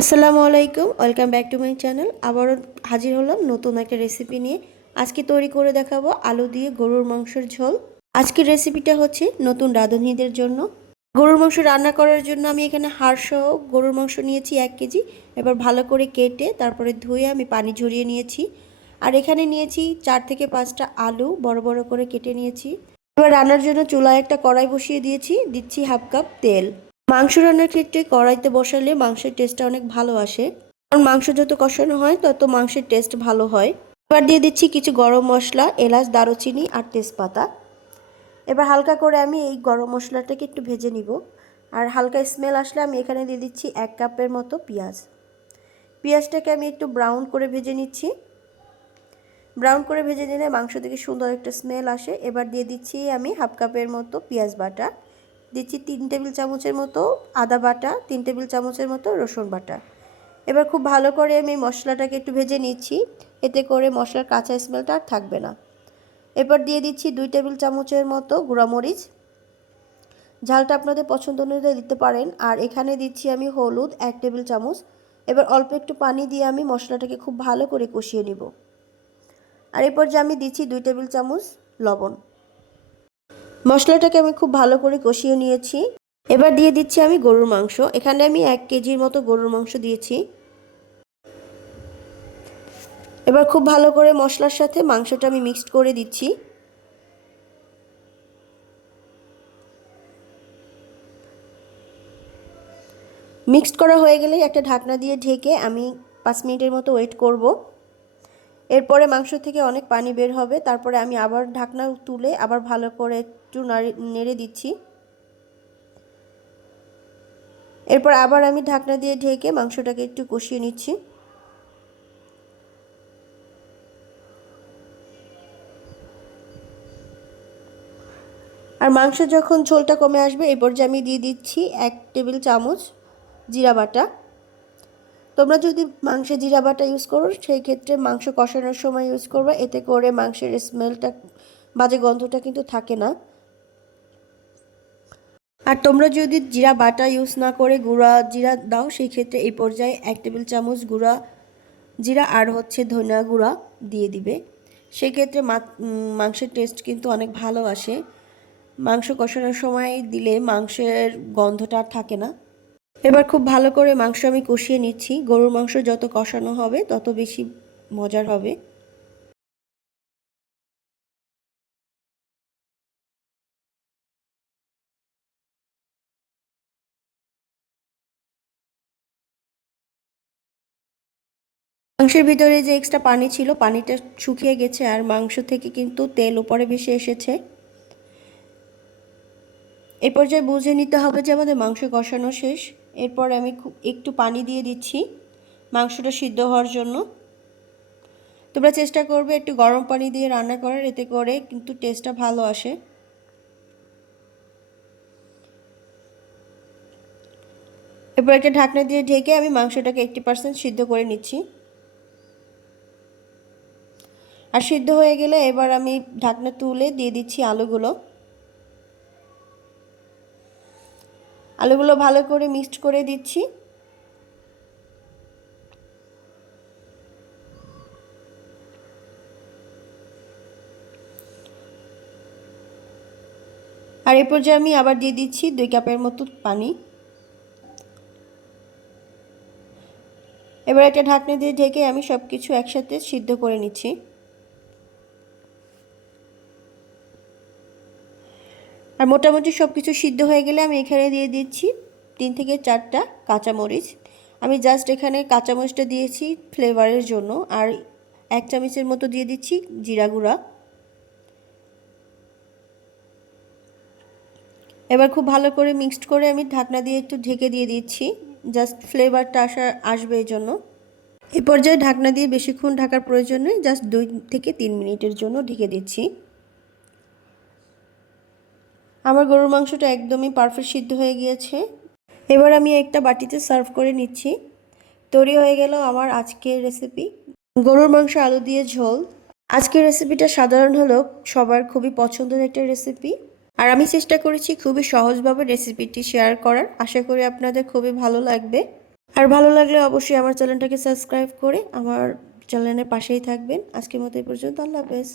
আসসালামু আলাইকুম, welcome back to my channel. আবারও হাজির হলাম নতুন একটা রেসিপি নিয়ে। আজকে তৈরি করে দেখাবো আলু দিয়ে গরুর মাংসের ঝোল। আজকের রেসিপিটা হচ্ছে নতুন রাঁধুনিদের জন্য। গরুর মাংস রান্না করার জন্য আমি এখানে হাড়সহ গরুর মাংস নিয়েছি 1 কেজি। এবার ভালো করে কেটে তারপরে ধুয়ে আমি পানি ঝরিয়ে নিয়েছি। আর এখানে নিয়েছি 4 থেকে 5টা আলু বড় বড় করে কেটে নিয়েছি। এবার রান্নার জন্য চুলায় একটা কড়াই বসিয়ে দিয়েছি, দিচ্ছি 1/2 কাপ তেল। মাংস রান্নার ক্ষেত্রে কড়াইতে বসালে মাংসের টেস্টটা অনেক ভালো আসে, কারণ মাংস যত কষানো হয় তত মাংসের টেস্ট ভালো হয়। এবার দিয়ে দিচ্ছি কিছু গরম মশলা, এলাচ, দারুচিনি আর তেজপাতা। এবার হালকা করে আমি এই গরম মশলাটাকে একটু ভেজে নিব। আর হালকা স্মেল আসলে আমি এখানে দিয়ে দিচ্ছি 1 কাপের মতো পেঁয়াজ। পেঁয়াজটাকে আমি একটু ব্রাউন করে ভেজে নিচ্ছি। ব্রাউন করে ভেজে নিলে মাংস থেকে সুন্দর একটা স্মেল আসে। এবার দিয়ে দিচ্ছি আমি 1/2 কাপের মতো পেঁয়াজ বাটা, দিচ্ছি 3 টেবিল চামচের মতো আদা বাটা, 3 টেবিল চামচের মতো রসুন বাটা। এবার খুব ভালো করে আমি মশলাটাকে একটু ভেজে নিচ্ছি, এতে করে মশলার কাঁচা স্মেলটা আর থাকবে না। এবার দিয়ে দিচ্ছি 2 টেবিল চামচের মতো গুঁড়ামরিচ, ঝালটা আপনাদের পছন্দ অনুযায়ী দিতে পারেন। আর এখানে দিচ্ছি আমি হলুদ 1 টেবিল চামচ। এবার অল্প একটু পানি দিয়ে আমি মশলাটাকে খুব ভালো করে কষিয়ে নিব। আর এরপর যে আমি দিচ্ছি 2 টেবিল চামচ লবণ। মশলাটাকে আমি খুব ভালো করে কষিয়ে নিয়েছি। এবার দিয়ে দিচ্ছি আমি গরুর মাংস। এখানে আমি 1 কেজির মতো গরুর মাংস দিয়েছি। এবার খুব ভালো করে মশলার সাথে মাংসটা আমি মিক্সড করে দিচ্ছি। মিক্সড করা হয়ে গেলে একটা ঢাকনা দিয়ে ঢেকে আমি 5 মিনিটের মতো ওয়েট করব। এরপরে মাংস থেকে অনেক পানি বের হবে। তারপরে আমি আবার ঢাকনা তুলে আবার ভালো করে একটু নেড়ে দিচ্ছি। এরপর আবার আমি ঢাকনা দিয়ে ঢেকে মাংসটাকে একটু কষিয়ে নিচ্ছি। আর মাংস যখন ঝোলটা কমে আসবে এই পর্যায়ে আমি দিয়ে দিচ্ছি 1 টেবিল চামচ জিরা বাটা। তোমরা যদি মাংসে জিরা বাটা ইউজ করো সেই ক্ষেত্রে মাংস কষানোর সময় ইউজ করবে, এতে করে মাংসের স্মেলটা, বাজে গন্ধটা কিন্তু থাকে না। আর তোমরা যদি জিরা বাটা ইউজ না করে গুঁড়া জিরা দাও সেই ক্ষেত্রে এই পর্যায়ে 1 টেবিল চামচ গুঁড়া জিরা আর হচ্ছে ধনিয়া গুঁড়া দিয়ে দিবে। সেক্ষেত্রে মাংসের টেস্ট কিন্তু অনেক ভালো আসে। মাংস কষানোর সময় দিলে মাংসের গন্ধটা আর থাকে না। এবার খুব ভালো করে মাংস আমি কষিয়ে নিচ্ছি। গরুর মাংস যত কষানো হবে তত বেশি মজার হবে। মাংসের ভিতরে যে এক্সট্রা পানি ছিল পানিটা শুকিয়ে গেছে, আর মাংস থেকে কিন্তু তেল উপরে ভেসে এসেছে। এই পর্যায়ে বুঝে নিতে হবে যে আমাদের মাংস কষানো শেষ। এরপর আমি একটু পানি দিয়ে দিচ্ছি মাংসটা সিদ্ধ হওয়ার জন্য। তোমরা চেষ্টা করবে একটু গরম পানি দিয়ে রান্না করার, এতে করে কিন্তু টেস্টটা ভালো আসে। এরপর একটা ঢাকনা দিয়ে ঢেকে আমি মাংসটাকে 80% সিদ্ধ করে নিচ্ছি। আর সিদ্ধ হয়ে গেলে এবার আমি ঢাকনা তুলে দিয়ে দিচ্ছি আলুগুলো। আলুগুলো ভালো করে মিক্সড করে দিচ্ছি। আর এই পর্যায়ে আমি আবার দিয়ে দিচ্ছি 2 কাপের মতো পানি। এবার একটা ঢাকনা দিয়ে ঢেকে আমি সব কিছু একসাথে সিদ্ধ করে নিচ্ছি। আর মোটামুটি সব কিছু সিদ্ধ হয়ে গেলে আমি এখানে দিয়ে দিচ্ছি 3 থেকে 4টা কাঁচামরিচ। আমি জাস্ট এখানে কাঁচামরিচটা দিয়েছি ফ্লেভারের জন্য। আর 1 চামচের মতো দিয়ে দিচ্ছি জিরা গুঁড়া। এবার খুব ভালো করে মিক্সড করে আমি ঢাকনা দিয়ে একটু ঢেকে দিয়ে দিচ্ছি, জাস্ট ফ্লেভারটা আসবে এই জন্য। এই পর্যায়ে ঢাকনা দিয়ে বেশিক্ষণ ঢাকার প্রয়োজন নেই, জাস্ট 2 থেকে 3 মিনিটের জন্য ঢেকে দিচ্ছি। আমার গরুর মাংসটা একদমই পারফেক্ট সিদ্ধ হয়ে গিয়েছে। এবার আমি একটা বাটিতে সার্ভ করে নিচ্ছি। তৈরি হয়ে গেল আমার আজকের রেসিপি, গরুর মাংস আলু দিয়ে ঝোল। আজকের রেসিপিটা সাধারণ হলেও সবার খুবই পছন্দের একটা রেসিপি। আর আমি চেষ্টা করেছি খুবই সহজভাবে রেসিপিটি শেয়ার করার। আশা করি আপনাদের খুবই ভালো লাগবে। আর ভালো লাগলে অবশ্যই আমার চ্যানেলটাকে সাবস্ক্রাইব করে আমার চ্যানেলের পাশেই থাকবেন। আজকের মতো এই পর্যন্ত। আল্লাহ হাফেজ।